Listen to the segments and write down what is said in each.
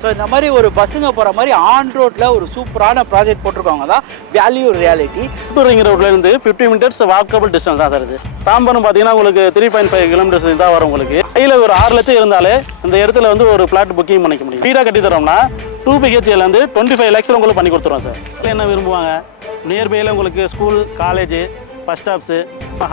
So இந்த மாதிரி ஒரு பஸ்ஸுங்க போகிற மாதிரி ஆன் ரோட்டில் ஒரு சூப்பரான ப்ராஜெக்ட் போட்டிருக்காங்க தான் வேல்யூ ரியாலிட்டி. ரிங் ரோட்லேருந்து 50 மினிட்ஸ் வாக்கபிள் டிஸ்டன்ஸ் தான் சார் இது. தாம்பரம் பார்த்தீங்கன்னா உங்களுக்கு 3.5 கிலோமீட்டர்ஸ் தான் வரும். உங்களுக்கு கையில் ஒரு 6 லட்சம் இருந்தாலே இந்த இடத்துல வந்து ஒரு பிளாட் புக்கிங் பண்ணிக்க முடியும். வீடாக கட்டி தரோம்னா 2 BHKலேருந்து 25 lakhs உங்களுக்கு பண்ணி கொடுத்துருவோம் சார். என்ன விரும்புவாங்க, நியர்பையில் உங்களுக்கு school, college, bus stops,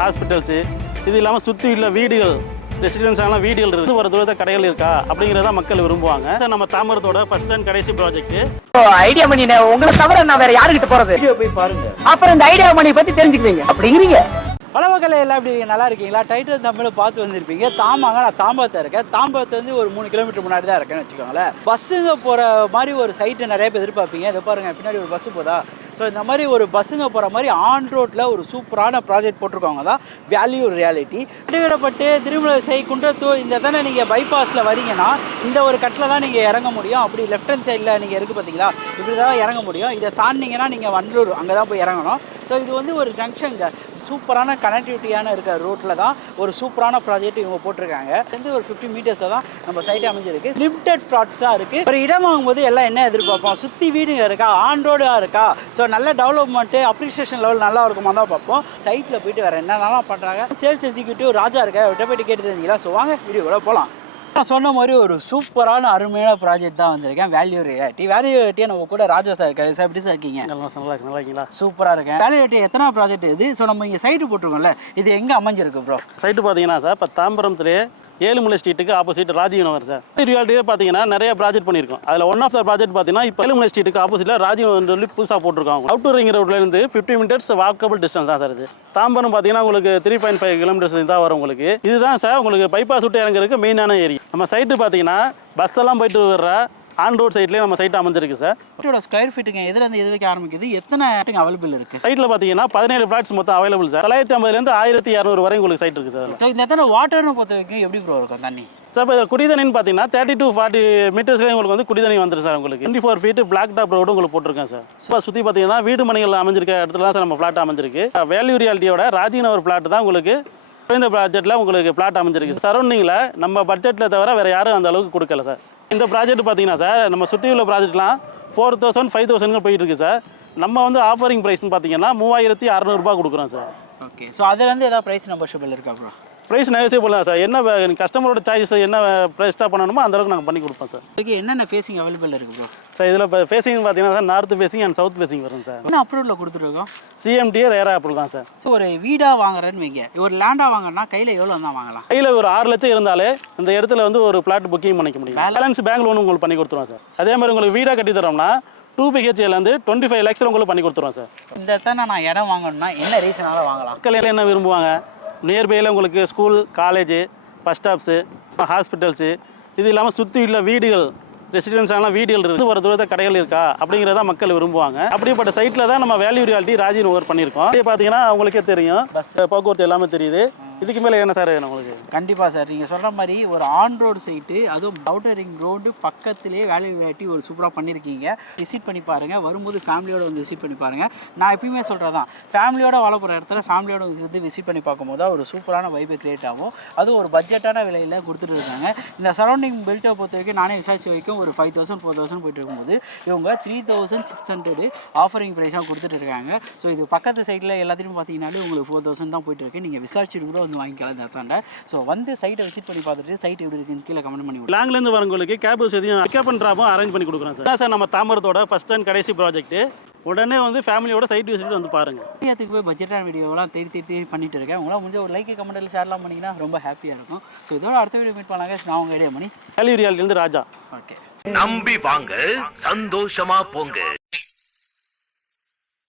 hospitals, இது இல்லாமல் சுற்றி உள்ள வீடுகள், ரெசிடென்ஸான வீடுகள் இருக்குது, ஒரு தூரத்தை கடைகள் இருக்கா அப்படிங்கிறத மக்கள் விரும்புவாங்க. நம்ம தாம்பரத்தோட ஃபர்ஸ்ட் அண்ட் கடைசி ப்ராஜெக்ட். ஐடியா மணி உங்களை தவிர நான் வேற யாருக்கிட்ட போறது? போய் பாருங்க, அப்புறம் இந்த ஐடியா மணி பத்தி தெரிஞ்சுக்குவீங்க அப்படிங்கிறீங்க. பல மக்கள் எல்லாம் எப்படி நல்லா இருக்கீங்களா? டைட்டில் தமிழில் பார்த்து வந்திருப்பீங்க. தாம்பாங்க, நான் தாம்பரத்தை இருக்கேன். தாம்பரத்தை வந்து ஒரு 3 கிலோமீட்டர் முன்னாடி தான் இருக்கேன்னு வச்சுக்கோங்களேன். பஸ்ஸுங்க போகிற மாதிரி ஒரு சைட்டு நிறைய பேர் எதிர்பார்ப்பீங்க. இதை பாருங்க, பின்னாடி ஒரு பஸ்ஸு போதா. ஸோ இந்த மாதிரி ஒரு பஸ்ஸுங்க போகிற மாதிரி ஆன் ரோட்டில் ஒரு சூப்பரான ப்ராஜெக்ட் போட்டிருக்காங்க தான் வேல்யூ ரியாலிட்டி. திருவிழப்பட்டு, திருமலை, குன்றத்தூர் இந்த தானே நீங்கள் பைபாஸில் வரீங்கன்னா இந்த ஒரு கட்டில் தான் நீங்கள் இறங்க முடியும். அப்படி லெஃப்ட் ஹேண்ட் சைடில் நீங்கள் இருக்குது பார்த்தீங்களா, இப்படி தான் இறங்க முடியும். இதை தாண்டிங்கன்னா நீங்கள் வண்டலூர் அங்கே தான் போய் இறங்கணும். ஸோ இது வந்து ஒரு ஜங்ஷனுங்க, சூப்பரான கனெக்டிவிட்டியான இருக்கிற ரோட்டில் தான் ஒரு சூப்பரான ப்ராஜெக்ட் இவங்க போட்டிருக்காங்க. வந்து ஒரு 50 மீட்டர்ஸை தான் நம்ம சைட்டை அமைஞ்சிருக்கு. லிமிடெட் ஃப்ளாட்ஸாக இருக்குது. ஒரு இடம் வாங்கும்போது எல்லாம் என்ன எதிர்பார்ப்போம், சுற்றி வீடுங்க இருக்கா, ஆன் ரோடாக இருக்கா, ஸோ நல்ல டெவலப்மெண்ட்டு, அப்ரிசியேஷன் லெவல் நல்லா இருக்குமா தான் பார்ப்போம். சைட்டில் போயிட்டு வேறு என்னென்னலாம் பண்ணுறாங்க. சேல்ஸ் எக்ஸிக்யூட்டிவ் ராஜா இருக்கா, அவர்கிட்ட போயிட்டு கேட்டு தெரிஞ்சுக்கலாம். ஸோ வாங்க வீடியோவோட போகலாம். நான் சொன்ன மாதிரி ஒரு சூப்பரான அருமையான ப்ராஜெக்ட் தான் வந்திருக்கேன், வேல்யூ ரியாலிட்டி. வேல்யூ ரியாலிட்டியை நம்ம கூட ராஜா சார் இருக்காரு. சார் எப்படி சார் இருக்கீங்க? நல்லா இருக்கீங்களா? சூப்பராக இருக்கேன். வேல்யூ ரியாலிட்டி எத்தனை ப்ராஜெக்ட் இது? ஸோ நம்ம இங்கே சைட்டு போட்டிருக்கோம்ல, இது எங்கே அமைஞ்சிருக்கு ப்ரோ? சைட்டு பார்த்தீங்கன்னா சார், இப்போ தாம்பரத்துலேயே ஏழுமலை ஸ்ட்ரீட்டுக்கு ஆப்போசிட் ராஜீவ் நகர் சார். ரியாலிட்டியே பார்த்தீங்கன்னா நிறைய ப்ராஜெக்ட் பண்ணியிருக்கோம். அதில் ஒன் ஆஃப் த ப்ராஜெக்ட் பார்த்தீங்கன்னா இப்போ ஏழுமலை ஸ்ட்ரீட்டுக்கு ஆப்போசிட்டில் ராஜீவ் சொல்லி புதுசாக போட்டிருக்காங்க. அவுட்டர் ரிங் ரோட்லேருந்து 50 மினிட்ஸ் வாக்கபிள் டிஸ்டன்ஸ் தான் சார் இது. தாம்பரம் பார்த்தீங்கன்னா உங்களுக்கு 3.5 கிலோமீட்டர்ஸ் தான் வரும். உங்களுக்கு இதுதான் சார் உங்களுக்கு பைபாஸ் விட்டு இறங்குறதுக்கு மெயினான ஏரியா. நம்ம சைட்டு பார்த்தீங்கன்னா பஸ் எல்லாம் போயிட்டு வர்ற ஆன் ரோட் சைட்லேயே நம்ம சைட் அமைஞ்சிருக்கு சார். இதோட ஸ்கொயர் ஃபீட்டுங்க எதுலேருந்து எது வைக்க ஆரம்பிக்குது, எத்தனை அவைலபிள் இருக்குது? சைட்டில் பார்த்தீங்கன்னா 17 ஃப்ளாட்ஸ் மொத்தம் அவைலபிள் சார். 950லேருந்து 1200 வரை உங்களுக்கு சைட் இருக்குது சார். ஸோ இந்த எத்தனை வாட்டர்னு பொறுத்த வரைக்கும் எப்படி ப்ரோ இருக்கும் தண்ணி? சார் இப்போ குடிதண்ணின்னு பார்த்தீங்கன்னா 30 to 40 மீட்டர்ஸ்லேயே உங்களுக்கு வந்து குடிதண்ணி வந்துடும் சார். உங்களுக்கு 24 feet பிளாக் டாப் ரோடு உங்களுக்கு போட்டிருக்கேன் சார். இப்போ சுற்றி பார்த்தீங்கன்னா வீடு மனைகள் அமைஞ்சிருக்க இடத்துல தான் சார் நம்ம ஃப்ளாட் அமைஞ்சிருக்கு. வேல்யூ ரியாலிட்டியோட ராஜீவ் நகர் ஃப்ளாட் தான் உங்களுக்கு இந்த பட்ஜெட்டில் உங்களுக்கு பிளாட் அமைஞ்சிருக்கு. சரௌண்டிங்கில் நம்ம பட்ஜெட்டில் தவிர வேறு யாரும் அந்த அளவுக்கு கொடுக்கல சார். இந்த ப்ராஜெக்ட் பார்த்தீங்கன்னா சார், நம்ம சுற்றி உள்ள ப்ராஜெக்ட்லாம் 4000 5000 போயிட்டு இருக்கு சார். நம்ம வந்து ஆஃபரிங் ப்ரைஸ்னு பார்த்தீங்கன்னா 3600 ரூபாய் கொடுக்குறோம் சார். ஓகே, ஸோ அதுலேருந்து ஏதாவது ப்ரைஸ் நெகோஷியபிள் இருக்கா ப்ரோ? ப்ரைஸ் நெகோசியபிள் தான் சார். என்ன கஸ்டமரோட சாய்ஸ் என்ன ப்ரைஸ்ட்டாக பண்ணணுமோ அந்தளவுக்கு நாங்கள் பண்ணி கொடுப்போம் சார். ஓகே, என்னென்ன ஃபேஸிங் அவைலபிள் இருக்குது ப்ரோ? சார் இதில் இப்போ ஃபேஸிங் பார்த்தீங்கன்னா sir, north facing and south facing வரும் சார். என்ன அப்ரூவலில் கொடுத்துருக்கோம்? சிஎம்டிஏ ரேரா அப்ரூவல் தான் சார். ஸோ ஒரு வீடாக வாங்குறேன்னு வைங்க, ஒரு லேண்டாக வாங்கினா கையில் எவ்வளோ தான் வாங்கலாம்? கையில் ஒரு 6 லட்சம் இருந்தாலே இந்த இடத்துல வந்து ஒரு பிளாட் புக்கிங் பண்ணிக்க முடியும். பேலன்ஸ் பேங்க் லோன் உங்களுக்கு பண்ணி கொடுத்துருவோம் சார். அதே மாதிரி உங்களுக்கு வீடாக கட்டி தரோம்னா 2 BHKலேருந்து 25 lakhs உங்களுக்கு பண்ணி கொடுத்துருவோம் சார். இந்த இடத்த நான் இடம் வாங்கணும்னா என்ன ரீசனால வாங்கலாம்? மக்கள் என்ன விரும்புவாங்க, நியர்பையில் உங்களுக்கு school, college, bus stops, hospitals, இது இல்லாமல் சுற்றி உள்ள வீடுகள், ரெசிடென்ஸான வீடுகள் இருக்குது, ஒரு தூரத்தை கடைகள் இருக்கா அப்படிங்கிறத மக்கள் விரும்புவாங்க. அப்படிப்பட்ட சைட்டில் தான் நம்ம வேல்யூ ரியாலிட்டி ராஜீவ் நகர் பண்ணியிருக்கோம். அதே பார்த்தீங்கன்னா உங்களுக்கே தெரியும், போக்குவரத்து எல்லாமே தெரியுது. இதுக்கு மேலே என்ன சார் உங்களுக்கு? கண்டிப்பாக சார், நீங்கள் சொல்கிற மாதிரி ஒரு ஆன் ரோடு சைட்டு, அதுவும் அவுட்டர் ரிங் ரோடு பக்கத்துலேயே வேல்யூ ரியாலிட்டி ஒரு சூப்பராக பண்ணியிருக்கீங்க. விசிட் பண்ணி பாருங்கள், வரும்போது ஃபேமிலியோடு வந்து விசிட் பண்ணி பாருங்கள். நான் எப்பயுமே சொல்கிறது தான், ஃபேமிலியோட வாழ போகிற இடத்துல ஃபேமிலியோட வந்து விசிட் பண்ணி பார்க்கும்போது தான் ஒரு சூப்பரான வைபை கிரியேட் ஆகும். அதுவும் ஒரு பட்ஜெட்டான விலையில் கொடுத்துட்டு இருக்காங்க. இந்த சரௌண்டிங் பெல்ட்டை பொறுத்த வரைக்கும் நானே விசாரிச்சு வரைக்கும் ஒரு 5000 4000 போயிட்டு இருக்கும்போது இவங்க 3600 ஆஃபரிங் ப்ரைஸாக கொடுத்துட்டு இருக்காங்க. ஸோ இது பக்கத்து சைட்டில் எல்லாத்தையும் பார்த்தீங்கன்னாலே உங்களுக்கு 4000 தான் போயிட்டு இருக்கு. நீங்கள் விசாரிச்சுட்டு கூட வந்து வாங்கிக்கலாம் இந்த இடத்தாண்ட. ஸோ வந்து சைட்டை விசிட் பண்ணி பார்த்துட்டு சைட் எப்படி இருக்குன்னு கீழே கமெண்ட் பண்ணி லாங்லேருந்து வரவங்களுக்கு கேப் வசதியும் பிக்கப் அண்ட் ட்ராப்பும் அரேஞ்ச் பண்ணி கொடுக்குறோம் சார். சார் நம்ம தாம்பரத்தோட ஃபர்ஸ்ட் அண்ட் கடைசி ப்ராஜெக்ட். உடனே வந்து ஃபேமிலியோட சைட் விசிட் வந்து பாருங்கள். வீடியோத்துக்கு போய் பட்ஜெட்டான வீடியோலாம் தேடி பண்ணிட்டு இருக்கேன். உங்களால் முடிஞ்ச ஒரு லைக் கமெண்ட்டில் ஷேர்லாம் பண்ணிங்கன்னா ரொம்ப ஹாப்பியாக இருக்கும். ஸோ இதோட அடுத்த வீடியோ மீட் பண்ணாங்க. நான் உங்கள் ஐடியா பண்ணி வேல்யூ ரியாலிட்டிலேருந்து ராஜா. ஓகே, நம்பி வாங்க, சந்தோஷமா போங்க.